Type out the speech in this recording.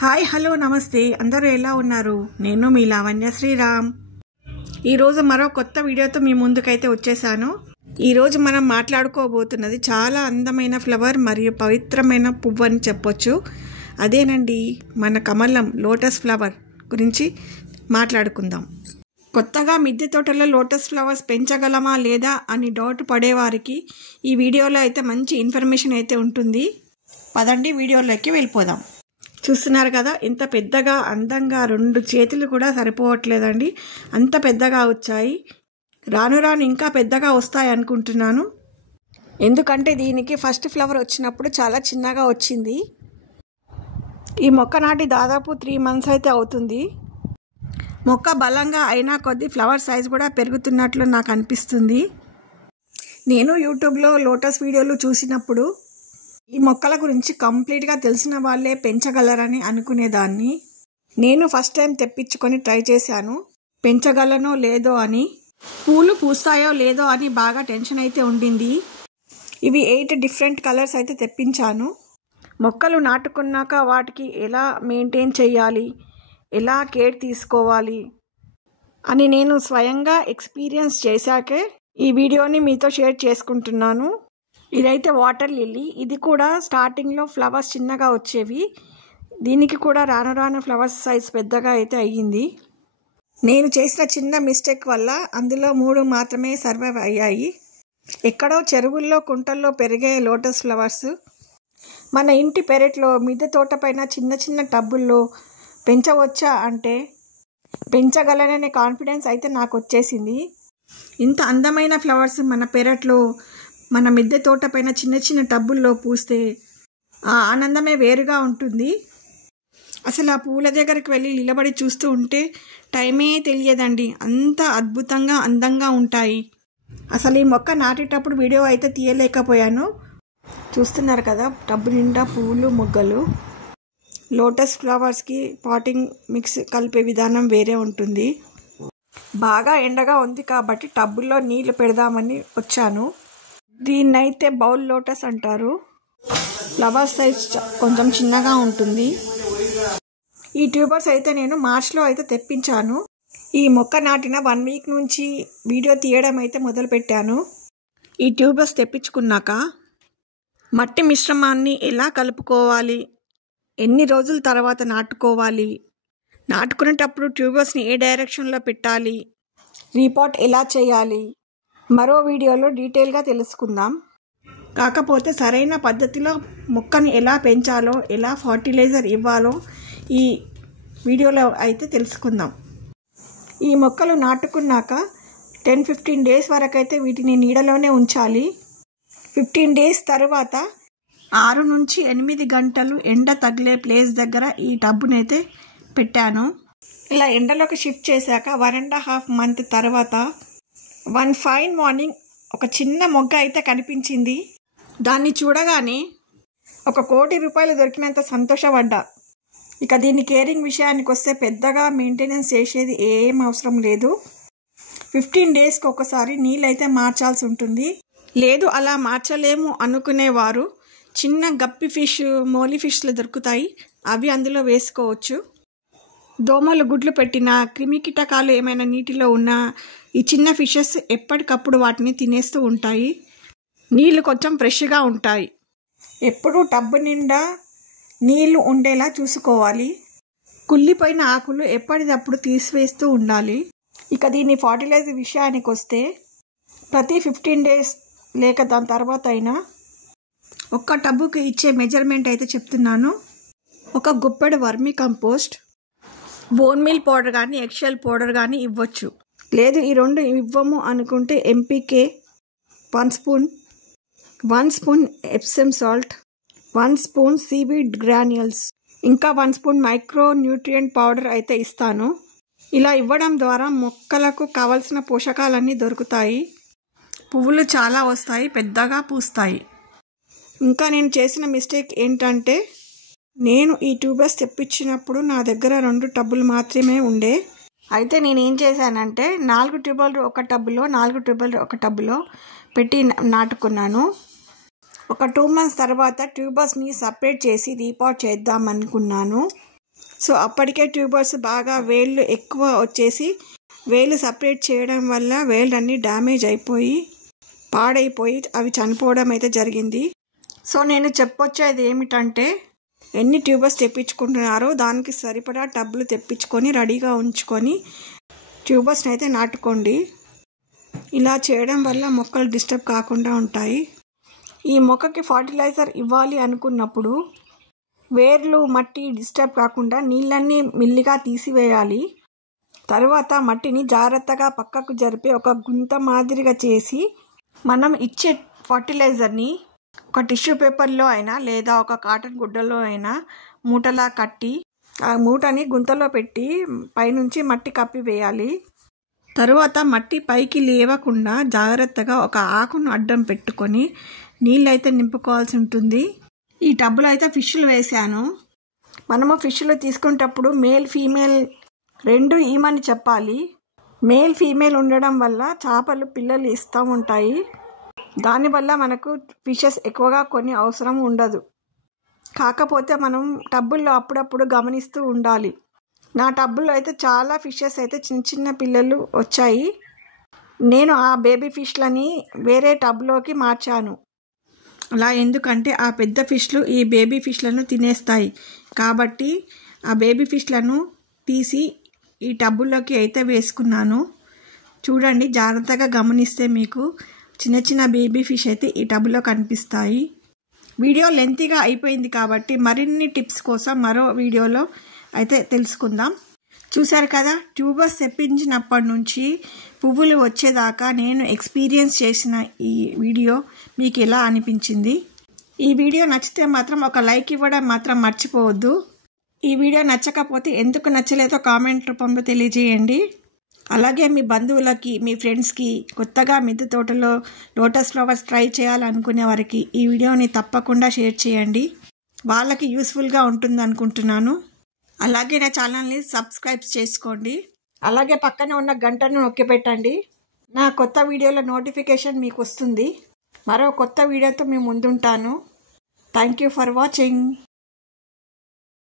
Hi hello నమస్తే అందరూ ఎలా ఉన్నారు? నేను మీ లావణ్య శ్రీరామ్. ఈరోజు మరో కొత్త వీడియోతో మీ ముందుకైతే వచ్చేసాను. ఈరోజు మనం మాట్లాడుకోబోతున్నది చాలా అందమైన ఫ్లవర్ మరియు పవిత్రమైన పువ్వు అని చెప్పొచ్చు. అదేనండి మన కమలం, లోటస్ ఫ్లవర్ గురించి మాట్లాడుకుందాం. కొత్తగా మిద్దె తోటలో లోటస్ ఫ్లవర్స్ పెంచగలమా లేదా అని డౌట్ పడేవారికి ఈ వీడియోలో అయితే మంచి ఇన్ఫర్మేషన్ అయితే ఉంటుంది. పదండి వీడియోలోకి వెళ్ళిపోదాం. చూస్తున్నారు కదా, ఇంత పెద్దగా అందంగా 2 చేతులు కూడా సరిపోవట్లేదండి, అంత పెద్దగా వచ్చాయి. రాను రాను ఇంకా పెద్దగా వస్తాయి అనుకుంటున్నాను. ఎందుకంటే దీనికి ఫస్ట్ ఫ్లవర్ వచ్చినప్పుడు చాలా చిన్నగా వచ్చింది. ఈ మొక్క నాటి దాదాపు 3 months అయితే అవుతుంది. మొక్క బలంగా అయినా కొద్దీ ఫ్లవర్ సైజ్ కూడా పెరుగుతున్నట్లు నాకు అనిపిస్తుంది. నేను యూట్యూబ్లో లోటస్ వీడియోలు చూసినప్పుడు ఈ మొక్కల గురించి కంప్లీట్గా తెలిసిన వాళ్ళే పెంచగలరని అనుకునేదాన్ని. నేను ఫస్ట్ టైం తెప్పించుకొని ట్రై చేశాను, పెంచగలనో లేదో అని, పూలు పూస్తాయో లేదో అని బాగా టెన్షన్ అయితే ఉండింది. ఇవి 8 డిఫరెంట్ కలర్స్ అయితే తెప్పించాను. మొక్కలు నాటుకున్నాక వాటికి ఎలా మెయింటైన్ చేయాలి, ఎలా కేర్ తీసుకోవాలి అని నేను స్వయంగా ఎక్స్పీరియన్స్ చేశాకే ఈ వీడియోని మీతో షేర్ చేసుకుంటున్నాను. ఇదైతే వాటర్ లిల్లీ. ఇది కూడా స్టార్టింగ్లో ఫ్లవర్స్ చిన్నగా వచ్చేవి, దీనికి కూడా రాను రాను ఫ్లవర్స్ సైజ్ పెద్దగా అయితే అయ్యింది. నేను చేసిన చిన్న మిస్టేక్ వల్ల అందులో 3 మాత్రమే సర్వైవ్ అయ్యాయి. ఎక్కడో చెరువుల్లో కుంటల్లో పెరిగే లోటస్ ఫ్లవర్స్ మన ఇంటి పెరట్లో మిద్దె తోట పైన చిన్న చిన్న టబ్బుల్లో పెంచవచ్చా అంటే పెంచగలననే కాన్ఫిడెన్స్ అయితే నాకు వచ్చేసింది. ఇంత అందమైన ఫ్లవర్స్ మన పెరట్లో మన మిద్దె తోట పైన చిన్న చిన్న టబ్బుల్లో పూస్తే ఆ ఆనందమే వేరుగా ఉంటుంది. అసలు ఆ పూల దగ్గరికి వెళ్ళి నిలబడి చూస్తూ ఉంటే టైమే తెలియదండి, అంత అద్భుతంగా అందంగా ఉంటాయి. అసలు ఈ మొక్క నాటేటప్పుడు వీడియో అయితే తీయలేకపోయాను. చూస్తున్నారు కదా, టబ్బు నిండా పూలు మొగ్గలు. లోటస్ ఫ్లవర్స్కి పాటింగ్ మిక్స్ కలిపే విధానం వేరే ఉంటుంది. బాగా ఎండగా ఉంది కాబట్టి టబ్బుల్లో నీళ్లు పెడదామని వచ్చాను. దీన్నైతే బౌల్ లోటస్ అంటారు. ఫ్లవర్ సైజ్ కొంచెం చిన్నగా ఉంటుంది. ఈ ట్యూబర్స్ అయితే నేను మార్చ్లో అయితే తెప్పించాను. ఈ మొక్క నాటిన 1 week నుంచి వీడియో తీయడం అయితే మొదలుపెట్టాను. ఈ ట్యూబర్స్ తెప్పించుకున్నాక మట్టి మిశ్రమాన్ని ఎలా కలుపుకోవాలి, ఎన్ని రోజుల తర్వాత నాటుకోవాలి, నాటుకునేటప్పుడు ట్యూబర్స్ని ఏ డైరెక్షన్లో పెట్టాలి, రీపాట్ ఎలా చేయాలి, మరో వీడియోలో డీటెయిల్గా తెలుసుకుందాం. కాకపోతే సరైన పద్ధతిలో మొక్కని ఎలా పెంచాలో, ఎలా ఫర్టిలైజర్ ఇవ్వాలో ఈ వీడియోలో అయితే తెలుసుకుందాం. ఈ మొక్కలు నాటుకున్నాక 10-15 days వరకు అయితే వీటిని నీడలోనే ఉంచాలి. 15 days తర్వాత 6 నుంచి 8 గంటలు ఎండ తగిలే ప్లేస్ దగ్గర ఈ టబ్బునైతే పెట్టాను. ఇలా ఎండలోకి షిఫ్ట్ చేశాక 1.5 month తర్వాత వన్ ఫైన్ మార్నింగ్ ఒక చిన్న మొగ్గ అయితే కనిపించింది. దాన్ని చూడగానే 1 కోటి రూపాయలు దొరికినంత సంతోషపడ్డా. ఇక దీని కేరింగ్ విషయానికి వస్తే పెద్దగా మెయింటెనెన్స్ చేసేది ఏం అవసరం లేదు. 15 daysకి ఒకసారి నీళ్ళు అయితే మార్చాల్సి ఉంటుంది. లేదు అలా మార్చలేము అనుకునేవారు చిన్న గప్పి ఫిష్, మోలీ ఫిష్లు దొరుకుతాయి, అవి అందులో వేసుకోవచ్చు. దోమలు గుడ్లు పెట్టినా, క్రిమి కీటకాలు ఏమైనా నీటిలో ఉన్నా ఈ చిన్న ఫిషెస్ ఎప్పటికప్పుడు వాటిని తినేస్తూ ఉంటాయి. నీళ్ళు కొంచెం ఫ్రెష్గా ఉంటాయి. ఎప్పుడూ టబ్బు నిండా నీళ్లు ఉండేలా చూసుకోవాలి. కుళ్ళిపోయిన ఆకులు ఎప్పటికప్పుడు తీసివేస్తూ ఉండాలి. ఇక దీని ఫర్టిలైజర్ విషయానికి వస్తే ప్రతి 15 days లేక దాని తర్వాత అయినా ఒక్క టబ్బుకి ఇచ్చే మెజర్మెంట్ అయితే చెప్తున్నాను. 1 గుప్పెడు vermi compost, bone meal powder కానీ ఎగ్షెల్ పౌడర్ కానీ ఇవ్వచ్చు. లేదు ఈ 2 ఇవ్వము అనుకుంటే NPK 1 spoon, 1 spoon Epsom salt, 1 spoon seaweed granules, ఇంకా 1 spoon మైక్రో న్యూట్రియంట్ పౌడర్ అయితే ఇస్తాను. ఇలా ఇవ్వడం ద్వారా మొక్కలకు కావలసిన పోషకాలన్నీ దొరుకుతాయి, పువ్వులు చాలా వస్తాయి, పెద్దగా పూస్తాయి. ఇంకా నేను చేసిన మిస్టేక్ ఏంటంటే నేను ఈ ట్యూబర్స్ తెప్పించినప్పుడు నా దగ్గర 2 టబ్బులు మాత్రమే ఉండే. అయితే నేనేం చేశానంటే 4 ట్యూబర్లు ఒక టబ్బులో, 4 ట్యూబర్లు ఒక టబ్బులో పెట్టి నాటుకున్నాను. ఒక 2 months తర్వాత ట్యూబర్స్ని సపరేట్ చేసి రీపాట్ చేద్దామనుకున్నాను. సో అప్పటికే ట్యూబర్స్ బాగా వేళ్ళు ఎక్కువ వచ్చేసి వేలు సపరేట్ చేయడం వల్ల వేళ్ళన్నీ డ్యామేజ్ అయిపోయి పాడైపోయి అవి చనిపోవడం అయితే జరిగింది. సో నేను చెప్పొచ్చేది ఏమిటంటే ఎన్ని ట్యూబర్స్ తెప్పించుకుంటున్నారో దానికి సరిపడా టబ్లు తెప్పించుకొని రెడీగా ఉంచుకొని ట్యూబర్స్ని అయితే నాటుకోండి. ఇలా చేయడం వల్ల మొక్కలు డిస్టర్బ్ కాకుండా ఉంటాయి. ఈ మొక్కకి ఫర్టిలైజర్ ఇవ్వాలి అనుకున్నప్పుడు వేర్లు మట్టి డిస్టర్బ్ కాకుండా నీళ్ళన్నీ మెల్లిగా తీసివేయాలి. తర్వాత మట్టిని జాగ్రత్తగా పక్కకు జరిపి ఒక గుంత మాదిరిగా చేసి మనం ఇచ్చే ఫర్టిలైజర్ని ఒక టిష్యూ పేపర్లో అయినా లేదా ఒక కాటన్ గుడ్డలో అయినా మూటలా కట్టి ఆ మూటని గుంతలో పెట్టి పైనుంచి మట్టి కప్పివేయాలి. తరువాత మట్టి పైకి లేవకుండా జాగ్రత్తగా ఒక ఆకును అడ్డం పెట్టుకొని నీళ్ళైతే నింపుకోవాల్సి ఉంటుంది. ఈ టబ్బులో అయితే ఫిష్లు వేసాను. మనము ఫిష్లు తీసుకునేటప్పుడు మేల్ ఫీమేల్ రెండు ఈమని చెప్పాలి. మేల్ ఫీమేల్ ఉండడం వల్ల చేపలు పిల్లలు ఇస్తూ ఉంటాయి. దానివల్ల మనకు ఫిషెస్ ఎక్కువగా కొన్ని అవసరం ఉండదు. కాకపోతే మనం టబ్బుల్లో అప్పుడప్పుడు గమనిస్తూ ఉండాలి. నా టబ్బుల్లో అయితే చాలా ఫిషెస్ అయితే చిన్న చిన్న పిల్లలు వచ్చాయి. నేను ఆ బేబీ ఫిష్లని వేరే టబ్లోకి మార్చాను. అలా ఎందుకంటే ఆ పెద్ద ఫిష్లు ఈ బేబీ ఫిష్లను తినేస్తాయి. కాబట్టి ఆ బేబీ ఫిష్లను తీసి ఈ టబ్బుల్లోకి అయితే వేసుకున్నాను. చూడండి, జాగ్రత్తగా గమనిస్తే మీకు చిన్న చిన్న బేబీ ఫిష్ అయితే ఈ టబ్లో కనిపిస్తాయి. వీడియో లెంతీగా అయిపోయింది కాబట్టి మరిన్ని టిప్స్ కోసం మరో వీడియోలో అయితే తెలుసుకుందాం. చూశారు కదా, ట్యూబర్స్ తెప్పించినప్పటి నుంచి పువ్వులు వచ్చేదాకా నేను ఎక్స్పీరియన్స్ చేసిన ఈ వీడియో మీకు ఎలా అనిపించింది? ఈ వీడియో నచ్చితే మాత్రం ఒక లైక్ ఇవ్వడం మాత్రం మర్చిపోవద్దు. ఈ వీడియో నచ్చకపోతే ఎందుకు నచ్చలేదో కామెంట్ రూపంలో తెలియజేయండి. అలాగే మీ బంధువులకి, మీ ఫ్రెండ్స్కి కొత్తగా మిద్దె తోటలో లోటస్ ఫ్లవర్స్ ట్రై చేయాలనుకునే వారికి ఈ వీడియోని తప్పకుండా షేర్ చేయండి. వాళ్ళకి యూస్ఫుల్గా ఉంటుంది అనుకుంటున్నాను. అలాగే నా ఛానల్ని సబ్స్క్రైబ్ చేసుకోండి. అలాగే పక్కన ఉన్న గంటను నొక్కిపెట్టండి. నా కొత్త వీడియోల నోటిఫికేషన్ మీకు వస్తుంది. మరో కొత్త వీడియోతో మీ ముందుంటాను. Thank you for watching.